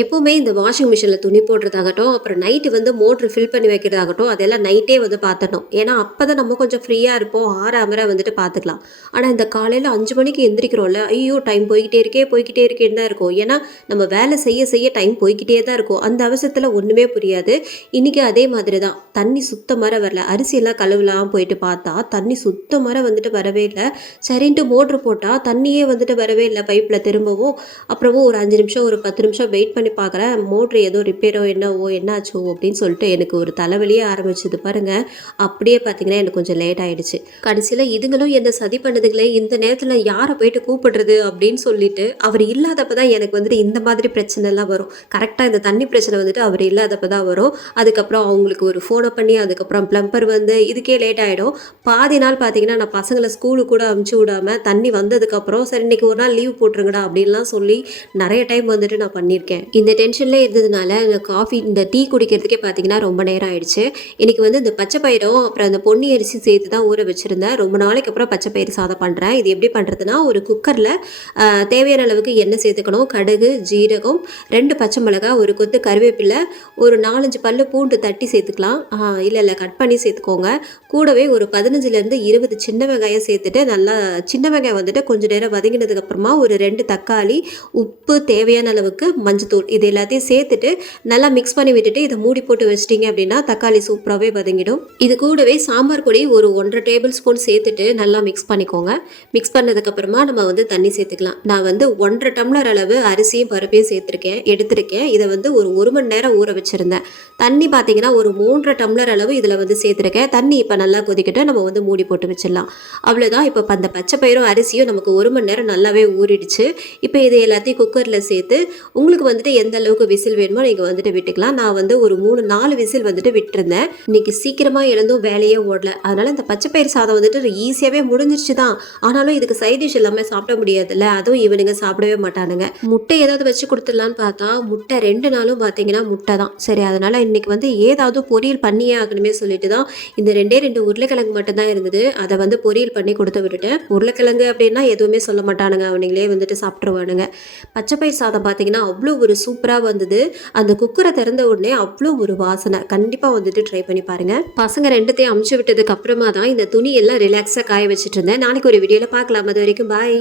எப்பவுமே இந்த வாஷிங் மிஷினில் துணி போடுறதாகட்டும், அப்புறம் நைட்டு வந்து மோட்ரு ஃபில் பண்ணி வைக்கிறதாகட்டும், அதெல்லாம் நைட்டே வந்து பார்த்துடணும். ஏன்னா, அப்போ தான் நம்ம கொஞ்சம் ஃப்ரீயாக இருப்போம். ஆறாமற வந்துட்டு பார்த்துக்கலாம். ஆனால் இந்த காலையில் 5 மணிக்கு எந்திரிக்கிறோம்ல, ஐயோ! டைம் போய்க்கிட்டே இருக்கே, போய்க்கிட்டே இருக்கேன்னு தான் இருக்கும். ஏன்னா, நம்ம வேலை செய்ய செய்ய டைம் போய்க்கிட்டே தான் இருக்கும். அந்த அவசரத்தில் ஒன்றுமே புரியாது. இன்றைக்கி அதே மாதிரி தான். தண்ணி சுத்தமாக வரல. அரிசியெல்லாம் கழுவலாம் போயிட்டு பார்த்தா, தண்ணி சுத்தமாக வந்துட்டு வரவே இல்லை. சரின்ட்டு மோட்ரு போட்டால் தண்ணியே வந்துட்டு வரவே இல்லை பைப்பில் திரும்பவும். அப்புறமும் ஒரு 5 நிமிஷம், ஒரு 10 நிமிஷம் வெயிட் பண்ணி பார்க்குறேன். மோட்ரு ஏதோ ரிப்பேரோ என்னவோ என்னாச்சோ அப்படின்னு சொல்லிட்டு எனக்கு ஒரு தலைவலியே ஆரம்பிச்சது பாருங்கள். அப்படியே பார்த்தீங்கன்னா எனக்கு கொஞ்சம் லேட் ஆகிடுச்சு. கடைசியில் இதுங்களும் என்ன சதி பண்ணுதுங்களே, இந்த நேரத்தில் யாரை போயிட்டு கூப்பிடுறது அப்படின்னு சொல்லிட்டு அவர் இல்லாதப்போ தான் எனக்கு வந்துட்டு இந்த மாதிரி பிரச்சனைலாம் வரும். கரெக்டாக இந்த தண்ணி பிரச்சனை வந்துட்டு அவர் இல்லாதப்போ தான் வரும். அதுக்கப்புறம் அவங்களுக்கு ஒரு ஃபோனை பண்ணி அதுக்கப்புறம் ப்ளம்பர் வந்து இதுக்கே லேட் ஆகிடும். பாதி நாள் பார்த்தீங்கன்னா நான் பசங்களை ஸ்கூலுக்கு கூட அமுச்சு விடாமல் தண்ணி வந்ததுக்கப்புறம் சரி இன்றைக்கி ஒரு நாள் லீவ் போட்டுருங்கடா அப்படின்லாம் சொல்லி நிறைய டைம் வந்துட்டு நான் பண்ணியிருக்கேன். இந்த டென்ஷன்லேயே இருந்ததுனால இந்த டீ குடிக்கிறதுக்கே பார்த்தீங்கன்னா ரொம்ப நேரம் ஆயிடுச்சு. இன்றைக்கி வந்து இந்த பச்சை பயிரும் அப்புறம் அந்த பொன்னி அரிசி சேர்த்து தான் ஊற வச்சுருந்தேன். ரொம்ப நாளைக்கு அப்புறம் பச்சை பயிறு சாதம் பண்ணுறேன். இது எப்படி பண்ணுறதுன்னா, ஒரு குக்கரில் தேவையான அளவுக்கு எண்ணெய் சேர்த்துக்கணும். கடுகு, ஜீரகம், 2 பச்சை மிளகாய், ஒரு கொத்து கருவேப்பிலை, ஒரு 4-5 பல்லு பூண்டு தட்டி சேர்த்துக்கலாம். இல்லை கட் பண்ணி சேர்த்துக்கோங்க. கூடவே ஒரு 15லேருந்து 20 சின்ன வெங்காயம் சேர்த்துட்டு நல்லா சின்ன வெங்காயம் வந்துட்டு கொஞ்சம் நேரம் வதங்கினதுக்கப்புறமா ஒரு 2 தக்காளி, உப்பு, தேவையான அளவுக்கு மஞ்சத்தூள் இது எல்லாத்தையும் சேர்த்துட்டு நல்லா மிக்ஸ் பண்ணி விட்டுட்டு இதை மூடி போட்டு வச்சிட்டிங்க அப்படின்னா தக்காளி சூப்பராகவே வதங்கிடும். இது கூடவே சாம்பார் பொடி ஒரு 1.5 டேபிள் ஸ்பூன் சேர்த்துட்டு நல்லா மிக்ஸ் பண்ணிக்கோங்க. மிக்ஸ் பண்ணதுக்கப்புறமா நம்ம வந்து தண்ணி சேர்த்துக்கலாம். நான் வந்து 1.5 டம்ளர் அளவு அரிசியும் பருப்பையும் எடுத்திருக்கேன். இதை வந்து ஒரு 1 மணி நேரம் ஊற வச்சுருந்தேன். தண்ணி பார்த்தீங்கன்னா ஒரு 3.5 டம்ளர் அளவு இதில் வந்து சேர்த்துருக்கேன். தண்ணி இப்போ நல்லா கொதிக்கிட்டு நம்ம வந்து மூடி போட்டு வச்சிடலாம். அவ்வளோதான். இப்போ அந்த பச்சை பயிரும் அரிசியும் நமக்கு 1 மணி நேரம் நல்லாவே ஊறிடுச்சு. இப்போ இதை எல்லாத்தையும் குக்கரில் சேர்த்து உங்களுக்கு வந்துட்டு எந்த அளவுக்கு விசில் வேணுமோ நீங்கள் வந்துட்டு விட்டுக்கலாம். நான் வந்து ஒரு 3-4 விசில் வந்துட்டு விட்டுருந்தேன். இன்னைக்கு சீக்கிரமாக எழுந்தும் வேலையே ஓடல. அதனால் இந்த பச்சை பயிர் சாதம் வந்துட்டு ஈஸியாகவே முடிஞ்சிருச்சு தான். ஆனாலும் இதுக்கு சைட் டிஷ் எல்லாமே சாப்பிட முடியாதுல்ல. அதுவும் இவனுங்க சாப்பிடவே மாட்டானுங்க. முட்டை ஏதாவது வச்சு கொடுத்துடலான்னு பார்த்தா முட்டை 2 நாளும் பார்த்தீங்கன்னா முட்டை தான். சரி, அதனால் இன்னைக்கு வந்து ஏதாவது பொரியல் பண்ணியே ஆகணுமே சொல்லிட்டு தான் இந்த 2 உருளைக்கிழங்கு மட்டும் தான் இருந்தது. அதை வந்து பொரியல் பண்ணி கொடுத்து விட்டுட்டேன். உருளைக்கிழங்கு அப்படின்னா எதுவுமே சொல்ல மாட்டானுங்க. அவனுங்களே வந்துட்டு சாப்பிட்ருவானுங்க. பச்சை பயிர் சாதம் பார்த்தீங்கன்னா அவ்வளோ ஒரு சூப்பராக வந்தது. அந்த குக்கரை திறந்த உடனே அவ்வளோ ஒரு வாசனை. கண்டிப்பாக வந்துட்டு ட்ரை பண்ணி பாருங்கள். பசங்க 2த்தையும் அமுச்சு விட்டதுக்கு அப்புறமா தான் இந்த துணி எல்லாம் ரிலாக்ஸாக காய வச்சுட்டு இருந்தேன். நாளைக்கு ஒரு வீடியோவில் பார்க்கலாம். அது வரைக்கும் பாய்.